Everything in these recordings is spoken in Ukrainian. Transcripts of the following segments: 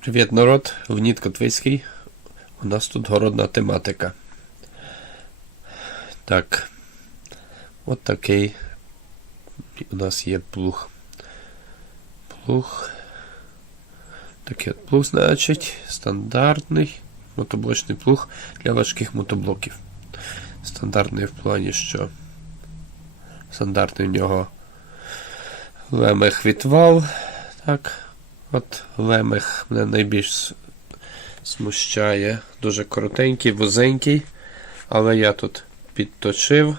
Привіт, народ! Леонід Котвицький. У нас тут городна тематика. Так. От такий у нас є плуг. Плуг. Такий от плуг, значить, стандартний мотоблочний плуг для важких мотоблоків. Стандартний в плані, що стандартний в нього лемех відвал. Так. От лемех мене найбільш смущає. Дуже коротенький, вузенький. Але я тут підточив,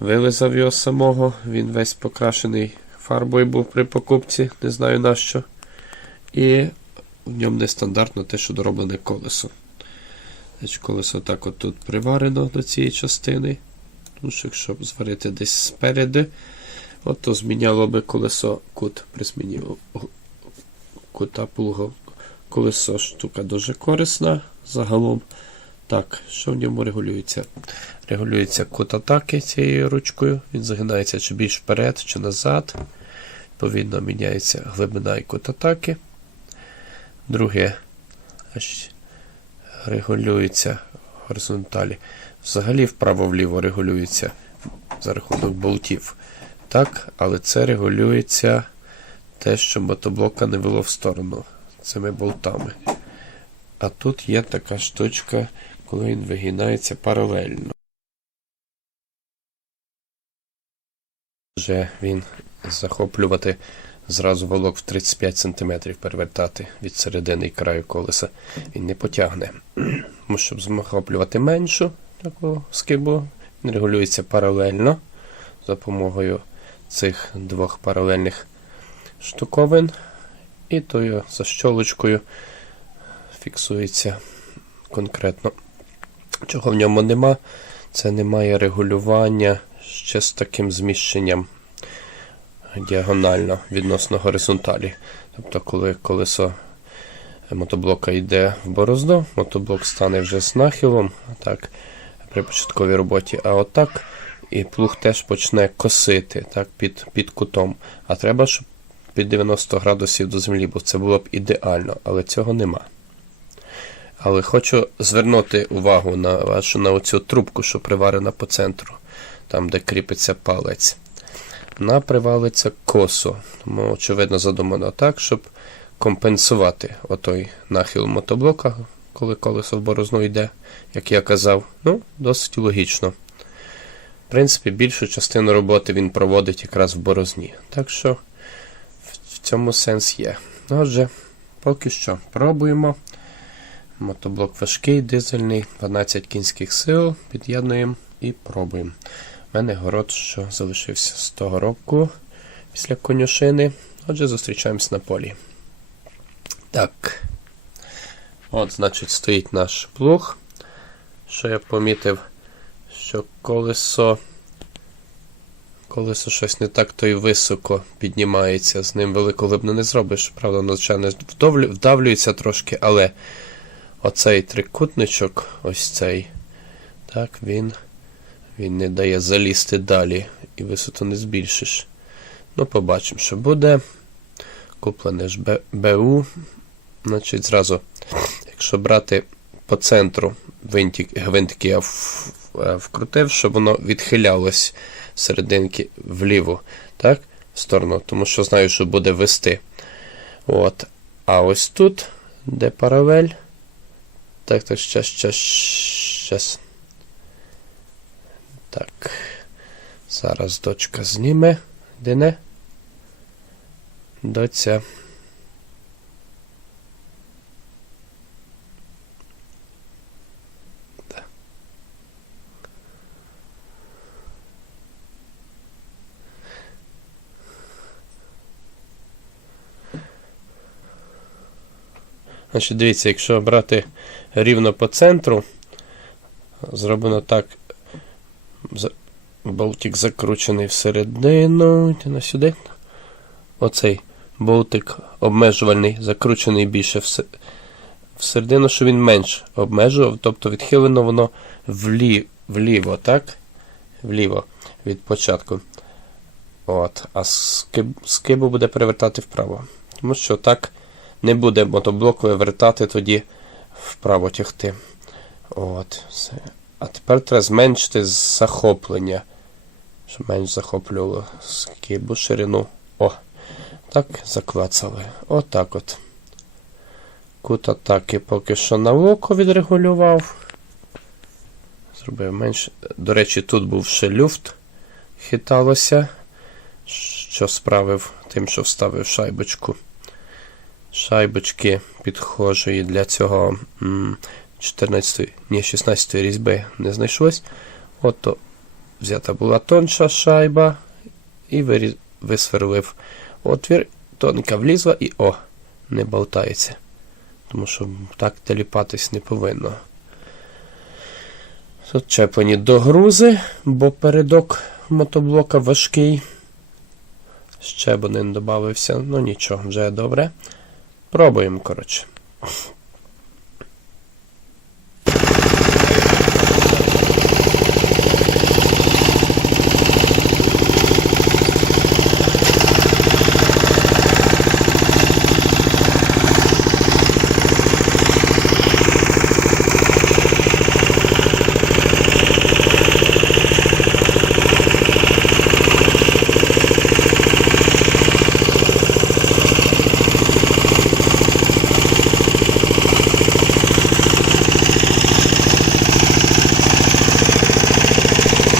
вилизав його самого. Він весь покрашений фарбою був при покупці, не знаю на що. І в ньому нестандартно те, що дороблене колесо. Значить, колесо так от тут приварено до цієї частини. Тому що якщо зварити десь спереду, от то зміняло би колесо кут при зміні кута плуга. Колесо штука дуже корисна загалом. Так, що в ньому регулюється? Регулюється кут атаки цією ручкою. Він загинається чи більш вперед, чи назад. Відповідно, міняється глибина і кут атаки. Друге, регулюється горизонталі. Взагалі вправо-вліво регулюється за рахунок болтів. Так, але це регулюється те, що мотоблока не вело в сторону цими болтами. А тут є така штучка, коли він вигинається паралельно. Може він захоплювати зразу волок в 35 см перевертати від середини і краю колеса. Він не потягне. Тому щоб захоплювати меншу таку скибу, він регулюється паралельно за допомогою цих двох паралельних штуковин, і тою защолочкою фіксується конкретно. Чого в ньому нема, це немає регулювання ще з таким зміщенням діагонально відносно горизонталі. Тобто, коли колесо мотоблока йде в борозду, мотоблок стане вже з нахилом так, при початковій роботі, а отак і плуг теж почне косити так, під, під кутом. А треба, щоб під 90 градусів до землі, бо це було б ідеально, але цього нема. Але хочу звернути увагу на вашу на оцю трубку, що приварена по центру, там, де кріпиться палець. Вона привалиться косо. Тому, очевидно, задумано так, щоб компенсувати отой нахил мотоблока, коли колесо в борозну йде, як я казав. Ну, досить логічно. В принципі, більшу частину роботи він проводить якраз в борозні. Так що цьому сенс є. Отже, поки що пробуємо. Мотоблок важкий, дизельний, 12 кінських сил, під'єднуємо і пробуємо. У мене город, що залишився з того року після конюшини. Отже, зустрічаємось на полі. Так. От, значить, стоїть наш плуг. Що я помітив, що колесо. Колесо щось не так то й високо піднімається, з ним велику глибину не зробиш. Правда, воно, звичайно, вдавлюється трошки, але оцей трикутничок, ось цей, так, він, він не дає залізти далі і висоту не збільшиш. Ну, побачимо, що буде. Куплене ж БУ. Значить, зразу, якщо брати по центру винтик, гвинтики я вкрутив, щоб воно відхилялось серединки вліво, так, в сторону, тому що знаю, що буде вести. От. А ось тут, де паралель. Так, так, щас, щас, щас. Так. Зараз дочка зніме. Де Доця. Значить, дивіться, якщо брати рівно по центру, зроблено так. Болтик закручений всередину. На сюди. Оцей болтик обмежувальний, закручений більше все- всередину, що він менш обмежував, тобто відхилено воно влі, вліво, так? Вліво від початку. От. А скиб, скибу буде перевертати вправо. Тому що так не буде мотоблок вивертати тоді вправо тягти. От, все. А тепер треба зменшити захоплення. Щоб менш захоплювало скибу ширину. О, так, заклацали. Отак от. Кут атаки поки що на око відрегулював. Зробив менше. До речі, тут був ще люфт, хиталося, що справив тим, що вставив шайбочку. Шайбочки підхожої для цього 14 ні, 16 різьби не знайшлось. Ото взята була тонша шайба і висверлив отвір, тонка влізла і о, не болтається. Тому що так теліпатись не повинно. Тут чеплені до грузи, бо передок мотоблока важкий. Ще б один додався, ну нічого, вже добре. Пробуємо, коротше.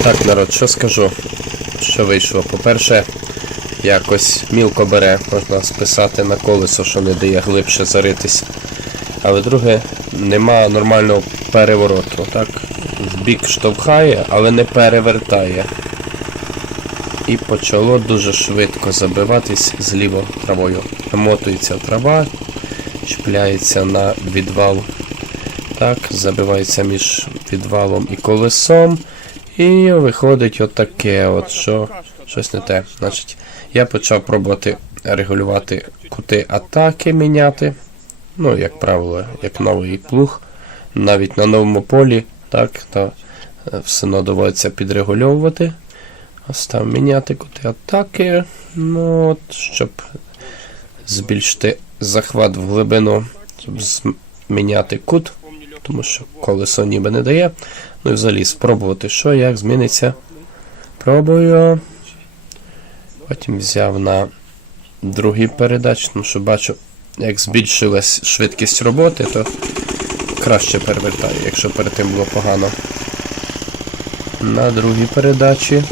Так, народ, що скажу? Що вийшло? По-перше, якось мілко бере, можна списати на колесо, що не дає глибше заритись. Але друге, нема нормального перевороту. Так? В бік штовхає, але не перевертає. І почало дуже швидко забиватись зліво травою. Намотується трава, чіпляється на відвал. Так, забивається між відвалом і колесом. І виходить отаке, от що щось не те. Значить, я почав пробувати регулювати кути атаки міняти. Ну, як правило, як новий плуг. Навіть на новому полі, так, то е, все одно доводиться підрегульовувати. Ось там міняти кути атаки. Ну, от, щоб збільшити захват в глибину, щоб зміняти кут, тому що колесо ніби не дає. Ну і взагалі спробувати, що, як зміниться. Пробую. Потім взяв на другий передач, тому що бачу, як збільшилась швидкість роботи, то краще перевертаю, якщо перед тим було погано. На другій передачі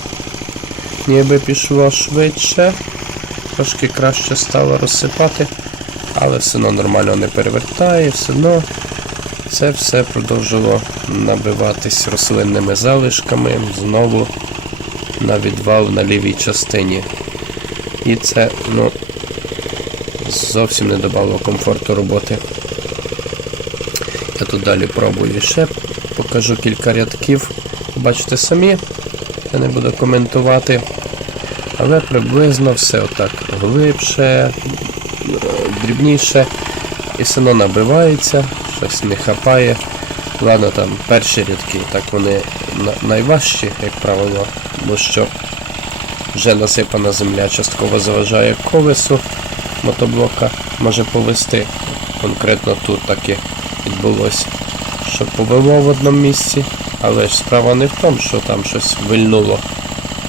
ніби пішло швидше, трошки краще стало розсипати, але все одно нормально не перевертає, все одно. Це все продовжило набиватись рослинними залишками знову на відвал на лівій частині. І це ну, зовсім не додало комфорту роботи. Я тут далі пробую ще, покажу кілька рядків. Бачите самі, я не буду коментувати. Але приблизно все отак глибше, дрібніше і все одно набивається щось не хапає. Ладно, там перші рядки, так вони найважчі, як правило, бо що вже насипана земля частково заважає колесу мотоблока, може повести. Конкретно тут таке відбулося, що повело в одному місці, але ж справа не в тому, що там щось вильнуло,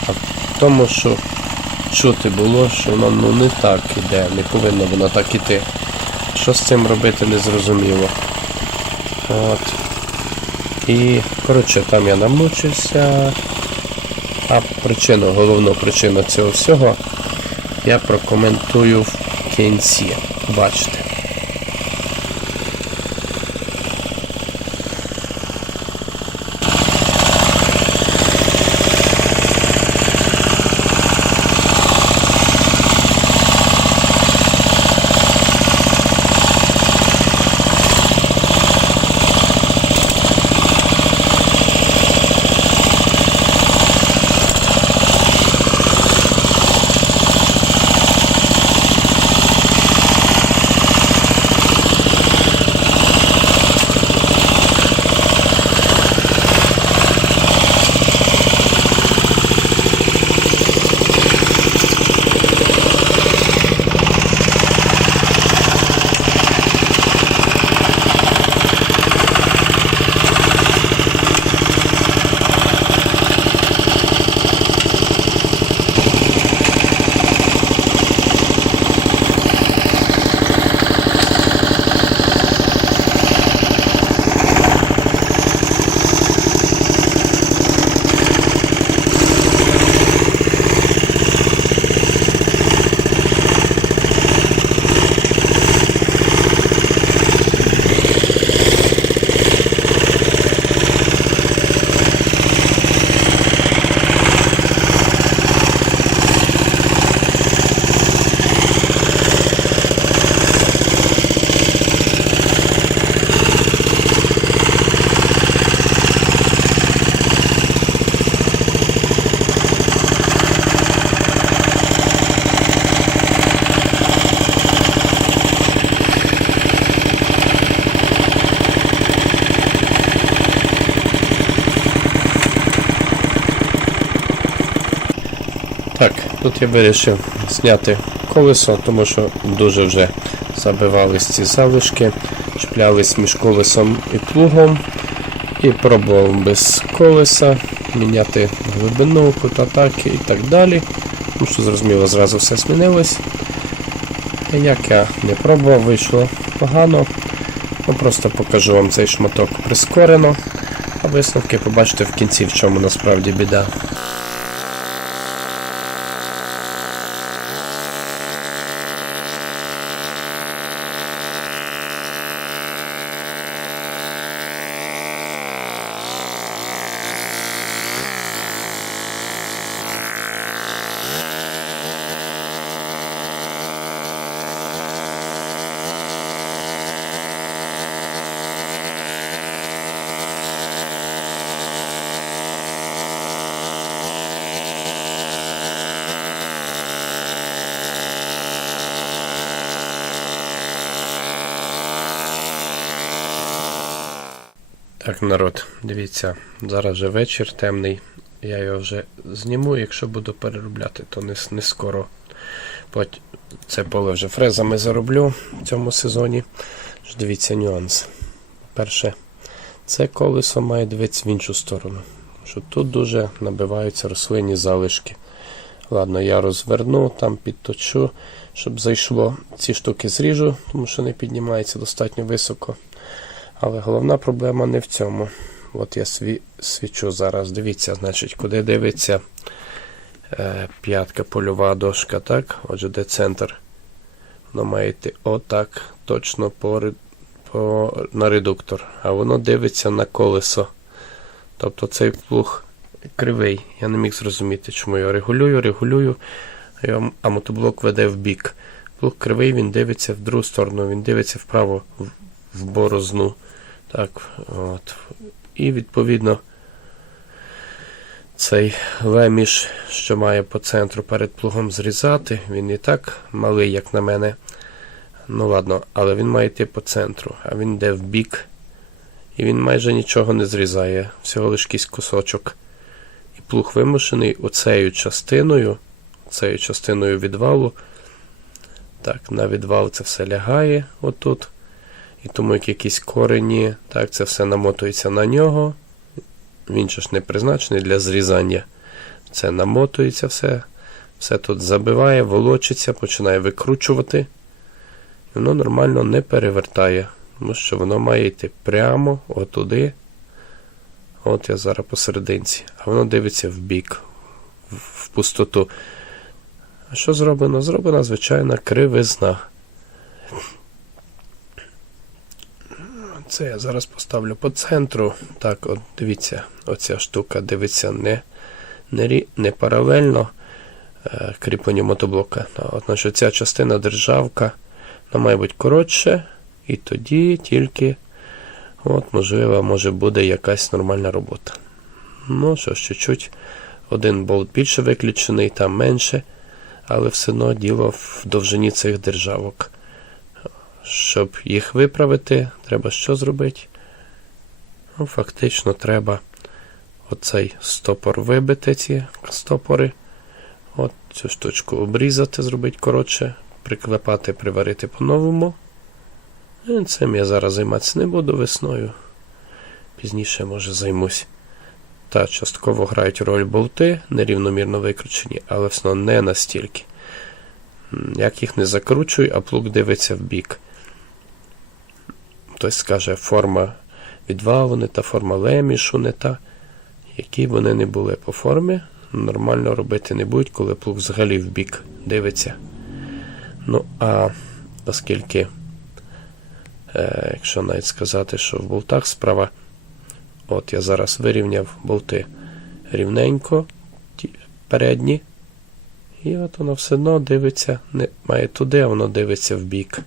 а в тому, що чути було, що воно ну, не так іде, не повинно воно так іти. Що з цим робити, не зрозуміло. От. І, коротше, там я намучився. А причину, головну причину цього всього я прокоментую в кінці. Бачите. Тут я вирішив зняти колесо, тому що дуже вже забивались ці залишки, чіплялись між колесом і плугом. І пробував без колеса міняти глибину, кут і так далі. Тому що зрозуміло, зразу все змінилось. Як я не пробував, вийшло погано. Ну, просто покажу вам цей шматок прискорено, а висновки побачите в кінці, в чому насправді біда. Так, народ, дивіться, зараз вже вечір темний. Я його вже зніму, якщо буду переробляти, то не, не скоро. Це поле вже фрезами зароблю в цьому сезоні. Дивіться нюанс. Перше, це колесо має дивитися в іншу сторону. Що тут дуже набиваються рослинні залишки. Ладно, я розверну, там підточу, щоб зайшло. Ці штуки зріжу, тому що не піднімається достатньо високо. Але головна проблема не в цьому. От я сві, свічу зараз. Дивіться, значить, куди дивиться е, п'ятка польова дошка, так? Отже, де центр. Воно має йти отак, точно по, по, на редуктор. А воно дивиться на колесо. Тобто цей плуг кривий. Я не міг зрозуміти, чому я регулюю, регулюю, а мотоблок веде в бік. Плуг кривий, він дивиться в другу сторону, він дивиться вправо в, борозну. Так, от. І відповідно цей леміш, що має по центру перед плугом зрізати, він і так малий, як на мене. Ну ладно, але він має йти по центру, а він йде в бік. І він майже нічого не зрізає, всього лиш якийсь кусочок. І плуг вимушений оцею частиною, оцею частиною відвалу. Так, на відвал це все лягає отут. І тому як якісь корені, так, це все намотується на нього. Він же ж не призначений для зрізання. Це намотується все. Все тут забиває, волочиться, починає викручувати. І воно нормально не перевертає. Тому що воно має йти прямо отуди. От я зараз посерединці. А воно дивиться в бік, в- пустоту. А що зроблено? Зроблена звичайна кривизна. Це я зараз поставлю по центру. Так, от дивіться, оця штука дивиться не, не, не паралельно е, кріпленню мотоблока. А От, ця частина державка вона має бути коротше, і тоді тільки, от, можливо, може буде якась нормальна робота. Ну, що ж, чуть-чуть один болт більше виключений, там менше, але все одно діло в довжині цих державок. Щоб їх виправити, треба що зробити? Ну, фактично треба оцей стопор вибити, ці стопори. От цю штучку обрізати, зробити коротше, приклепати, приварити по-новому. І цим я зараз займатися не буду весною. Пізніше, може, займусь. Та частково грають роль болти, нерівномірно викручені, але все не настільки. Як їх не закручую, а плуг дивиться в бік. Хтось скаже, форма відвалу не та, форма лемішу не та. Які вони не були по формі, нормально робити не будуть, коли плуг взагалі в бік дивиться. Ну, а оскільки, е, якщо навіть сказати, що в болтах справа, от я зараз вирівняв болти рівненько, ті передні, і от воно все одно дивиться, не має туди, а воно дивиться в бік.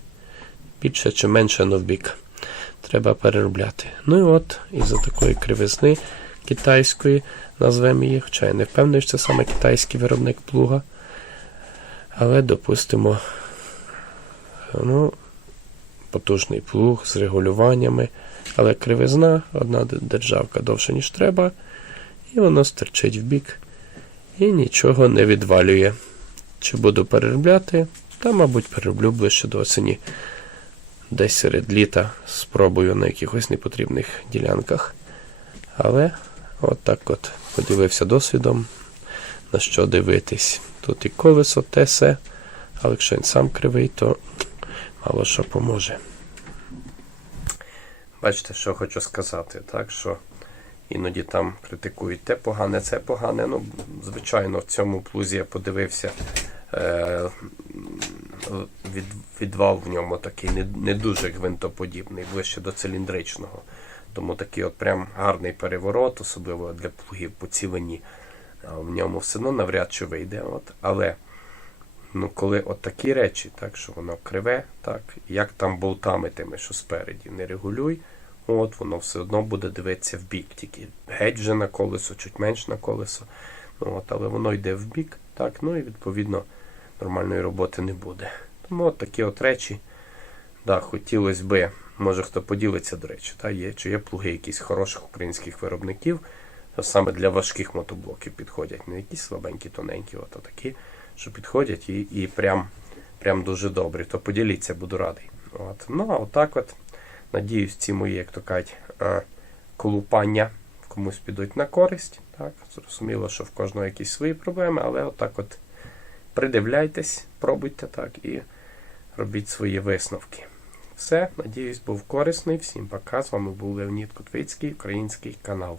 Більше чи менше, но в бік. Треба переробляти. Ну і от, із-за такої кривизни китайської, назвемо її, хоча я не впевнений, що це саме китайський виробник плуга. Але допустимо, ну, потужний плуг з регулюваннями. Але кривизна, одна державка довше, ніж треба, і воно стерчить в бік і нічого не відвалює. Чи буду переробляти? Та, мабуть, перероблю ближче до осені. Десь серед літа спробую на якихось непотрібних ділянках. Але от так от поділився досвідом, на що дивитись. Тут і колесо, те се, але якщо він сам кривий, то мало що поможе. Бачите, що хочу сказати, так що іноді там критикують те погане, це погане. Ну, звичайно, в цьому плузі я подивився. Е, від, відвал в ньому такий не дуже гвинтоподібний, ближче до циліндричного. Тому такий от прям гарний переворот, особливо для плугів по цілині. В ньому все одно навряд чи вийде. От. Але ну, коли от такі речі, так, що воно криве, так, як там болтами тими, що спереді, не регулюй, от воно все одно буде дивитися в бік, тільки геть вже на колесо, чуть менш на колесо. Ну, от, але воно йде в бік, так, ну і відповідно нормальної роботи не буде. Тому от такі от речі. Да, хотілося би, може хто поділиться, до речі, та, є, чи є плуги якісь хороших українських виробників, що саме для важких мотоблоків підходять. Не якісь слабенькі, тоненькі, от, такі, що підходять і, і прям, прям дуже добрі. То поділіться, буду радий. От. Ну, а отак от, надіюсь, ці мої, як то кажуть, е, колупання комусь підуть на користь. Так, Зрозуміло, що в кожного якісь свої проблеми, але отак от придивляйтесь, пробуйте так і робіть свої висновки. Все, надіюсь, був корисний. Всім пока. З вами був Леонід Котвицький, український канал.